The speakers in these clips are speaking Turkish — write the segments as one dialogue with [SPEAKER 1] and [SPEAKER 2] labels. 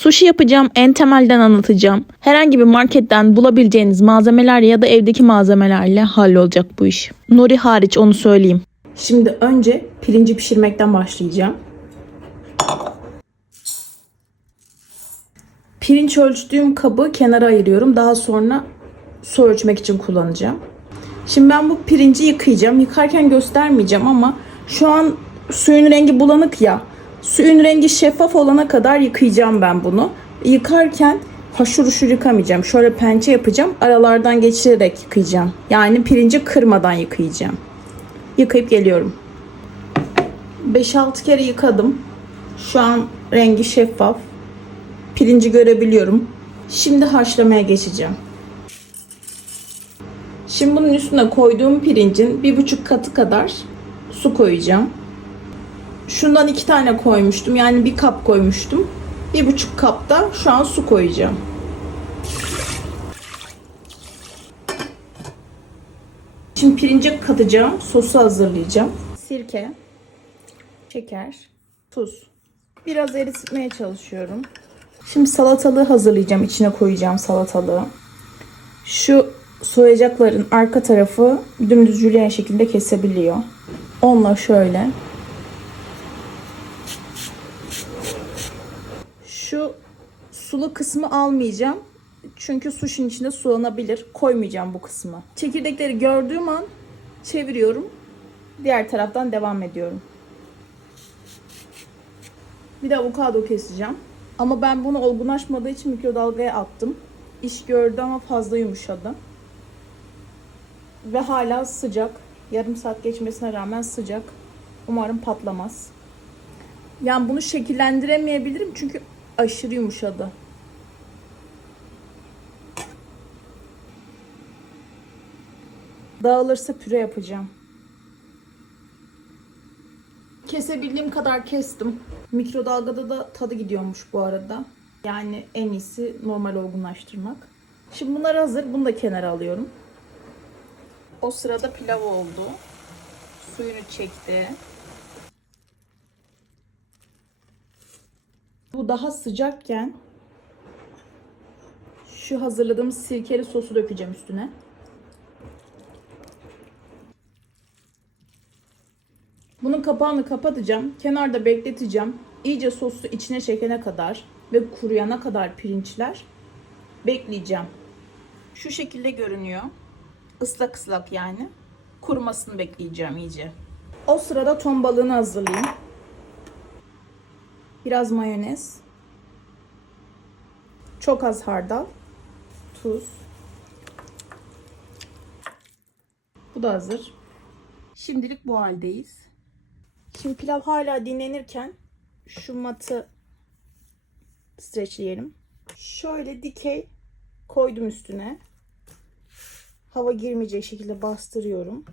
[SPEAKER 1] Sushi yapacağım en temelden anlatacağım. Herhangi bir marketten bulabileceğiniz malzemeler ya da evdeki malzemelerle hallolacak bu iş. Nori hariç onu söyleyeyim.
[SPEAKER 2] Şimdi önce pirinci pişirmekten başlayacağım. Pirinç ölçtüğüm kabı kenara ayırıyorum. Daha sonra su ölçmek için kullanacağım. Şimdi ben bu pirinci yıkayacağım. Yıkarken göstermeyeceğim ama şu an suyun rengi bulanık ya. Suyun rengi şeffaf olana kadar yıkayacağım ben bunu. Yıkarken haşır uşur yıkamayacağım. Şöyle pençe yapacağım. Aralardan geçirerek yıkayacağım. Yani pirinci kırmadan yıkayacağım. Yıkayıp geliyorum. 5-6 kere yıkadım. Şu an rengi şeffaf. Pirinci görebiliyorum. Şimdi haşlamaya geçeceğim. Şimdi bunun üstüne koyduğum pirincin bir buçuk katı kadar su koyacağım. Şundan iki tane koymuştum. Yani bir kap koymuştum. Bir buçuk kapta şu an su koyacağım. Şimdi pirince katacağım. Sosu hazırlayacağım. Sirke, şeker, tuz. Biraz eritmeye çalışıyorum. Şimdi salatalığı hazırlayacağım. İçine koyacağım salatalığı. Şu soyacakların arka tarafı dümdüz jülyen şekilde kesebiliyor. Onunla şöyle. Şu sulu kısmı almayacağım. Çünkü suşun içinde sulanabilir. Koymayacağım bu kısmı. Çekirdekleri gördüğüm an çeviriyorum. Diğer taraftan devam ediyorum. Bir de avokado keseceğim. Ama ben bunu olgunlaşmadığı için mikrodalgaya attım. İş gördü ama fazla yumuşadı. Ve hala sıcak. Yarım saat geçmesine rağmen sıcak. Umarım patlamaz. Yani bunu şekillendiremeyebilirim çünkü aşırı yumuşadı. Dağılırsa püre yapacağım. Kesebildiğim kadar kestim. Mikrodalgada da tadı gidiyormuş bu arada. Yani en iyisi normal olgunlaştırmak. Şimdi bunlar hazır. Bunu da kenara alıyorum. O sırada pilav oldu. Suyunu çekti. Bu daha sıcakken şu hazırladığımız sirkeli sosu dökeceğim üstüne. Bunun kapağını kapatacağım. Kenarda bekleteceğim. İyice sosu içine çekene kadar ve kuruyana kadar pirinçler bekleyeceğim. Şu şekilde görünüyor. Islak ıslak yani. Kurumasını bekleyeceğim iyice. O sırada ton balığını hazırlayayım. Biraz mayonez. Çok az hardal. Tuz. Bu da hazır. Şimdilik bu haldeyiz. Şimdi pilav hala dinlenirken şu matı streçleyelim. Şöyle dikey koydum üstüne. Hava girmeyecek şekilde bastırıyorum.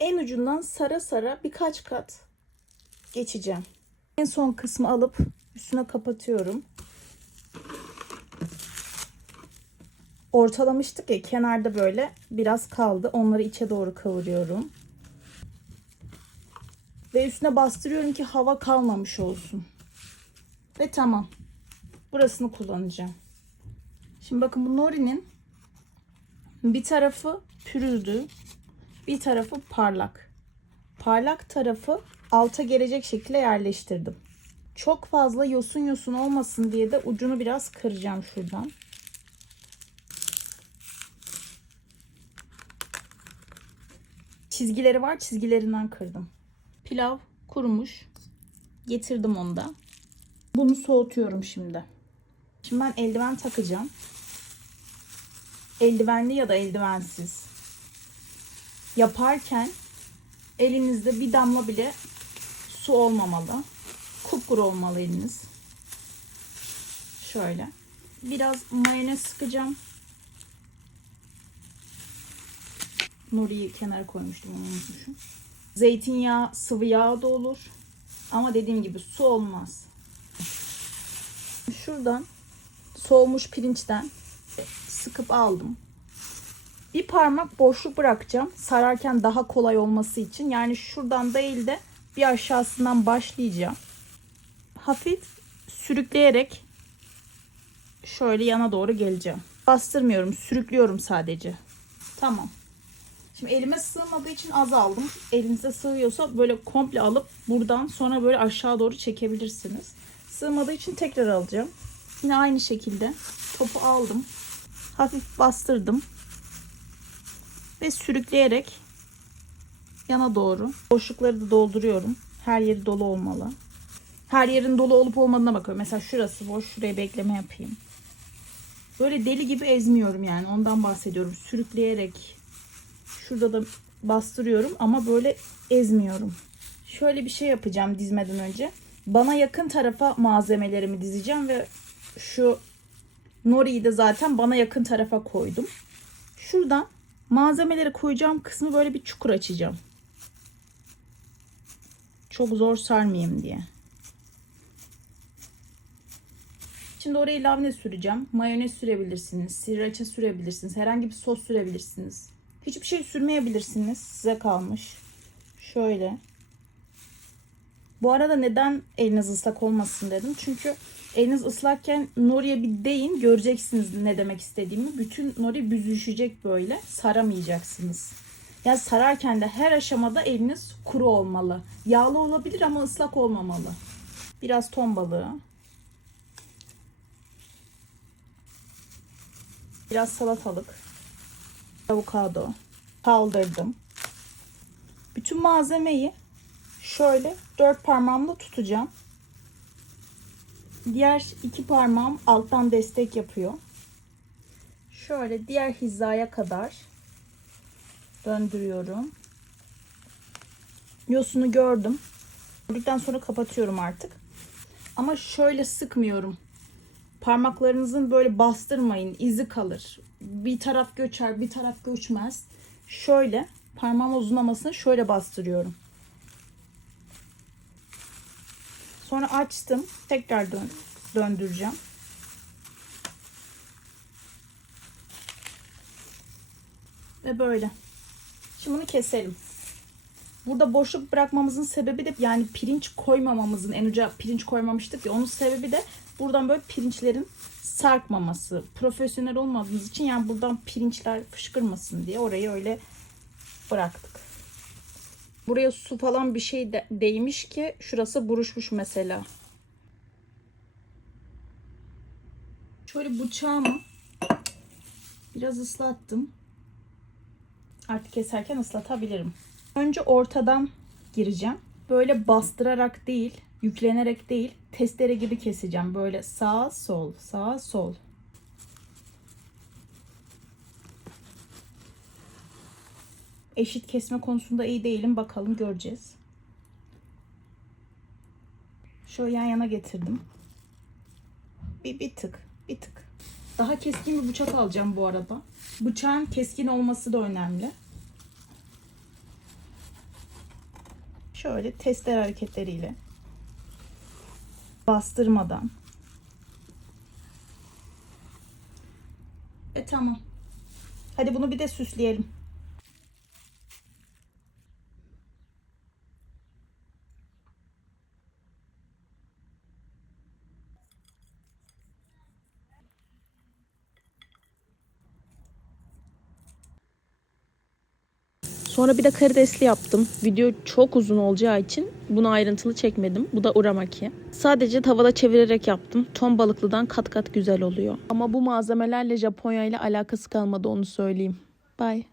[SPEAKER 2] En ucundan sara sara birkaç kat geçeceğim. En son kısmı alıp üstüne kapatıyorum. ortalamıştık ya kenarda böyle biraz kaldı. Onları içe doğru kavuruyorum. Ve üstüne bastırıyorum ki hava kalmamış olsun. Ve tamam. Burasını kullanacağım. Şimdi bakın bu Nori'nin bir tarafı pürüzdü. Bir tarafı parlak. Parlak tarafı alta gelecek şekilde yerleştirdim. Çok fazla yosun yosun olmasın diye de ucunu biraz kıracağım şuradan. çizgileri var. Çizgilerinden kırdım. Pilav kurumuş. Getirdim onu da. Bunu soğutuyorum şimdi. Şimdi ben eldiven takacağım. Eldivenli ya da eldivensiz. Yaparken elinizde bir damla bile su olmamalı. Kupkuru olmalı eliniz. Şöyle. Biraz mayonez sıkacağım. Nuri'yi kenara koymuştum onu unutmuşum. Zeytinyağı, sıvı yağ da olur. Ama dediğim gibi su olmaz. Şuradan soğumuş pirinçten sıkıp aldım. Bir parmak boşluk bırakacağım. Sararken daha kolay olması için. Yani şuradan değil de bir aşağısından başlayacağım. Hafif sürükleyerek şöyle yana doğru geleceğim. Bastırmıyorum, sürüklüyorum sadece. Tamam. Şimdi elime sığmadığı için az aldım. Elinize sığıyorsa böyle komple alıp buradan sonra böyle aşağı doğru çekebilirsiniz. Sığmadığı için tekrar alacağım. Yine aynı şekilde topu aldım. Hafif bastırdım. Ve sürükleyerek yana doğru boşlukları da dolduruyorum. Her yeri dolu olmalı. Her yerin dolu olup olmadığına bakıyorum. Mesela şurası boş. Şuraya bekleme yapayım. Böyle deli gibi ezmiyorum yani. Ondan bahsediyorum. Sürükleyerek Şurada da bastırıyorum ama böyle ezmiyorum. Şöyle bir şey yapacağım dizmeden önce. Bana yakın tarafa malzemelerimi dizeceğim ve şu nori'yi de zaten bana yakın tarafa koydum. Şuradan malzemeleri koyacağım kısmı böyle bir çukur açacağım. Çok zor sarmayayım diye. Şimdi oraya lavne süreceğim. Mayonez sürebilirsiniz. Sriracha sürebilirsiniz. Herhangi bir sos sürebilirsiniz. Hiçbir şey sürmeyebilirsiniz. Size kalmış. Şöyle. Bu arada neden eliniz ıslak olmasın dedim. Çünkü eliniz ıslakken Nori'ye bir değin göreceksiniz ne demek istediğimi. Bütün Nori büzüşecek böyle. Saramayacaksınız. Yani sararken de her aşamada eliniz kuru olmalı. Yağlı olabilir ama ıslak olmamalı. Biraz ton balığı. Biraz salatalık avokado kaldırdım. Bütün malzemeyi şöyle dört parmağımla tutacağım. Diğer iki parmağım alttan destek yapıyor. Şöyle diğer hizaya kadar döndürüyorum. Yosunu gördüm. Gördükten sonra kapatıyorum artık. Ama şöyle sıkmıyorum. Parmaklarınızın böyle bastırmayın. izi kalır. Bir taraf göçer, bir taraf göçmez. Şöyle parmağım uzunlamasını şöyle bastırıyorum. Sonra açtım. Tekrar dön döndüreceğim. Ve böyle. Şimdi bunu keselim. Burada boşluk bırakmamızın sebebi de yani pirinç koymamamızın en uca pirinç koymamıştık ya onun sebebi de buradan böyle pirinçlerin sarkmaması. Profesyonel olmadığımız için yani buradan pirinçler fışkırmasın diye orayı öyle bıraktık. Buraya su falan bir şey de, değmiş ki şurası buruşmuş mesela. Şöyle bıçağımı biraz ıslattım. Artık keserken ıslatabilirim. Önce ortadan gireceğim. Böyle bastırarak değil, yüklenerek değil, testere gibi keseceğim. Böyle sağ sol, sağ sol. Eşit kesme konusunda iyi değilim. Bakalım göreceğiz. Şöyle yan yana getirdim. Bir, bir tık, bir tık. Daha keskin bir bıçak alacağım bu arada. Bıçağın keskin olması da önemli. Şöyle tester hareketleriyle bastırmadan. E tamam. Hadi bunu bir de süsleyelim.
[SPEAKER 1] Sonra bir de karidesli yaptım. Video çok uzun olacağı için bunu ayrıntılı çekmedim. Bu da uramaki. Sadece tavada çevirerek yaptım. Ton balıklıdan kat kat güzel oluyor. Ama bu malzemelerle Japonya ile alakası kalmadı onu söyleyeyim. Bye.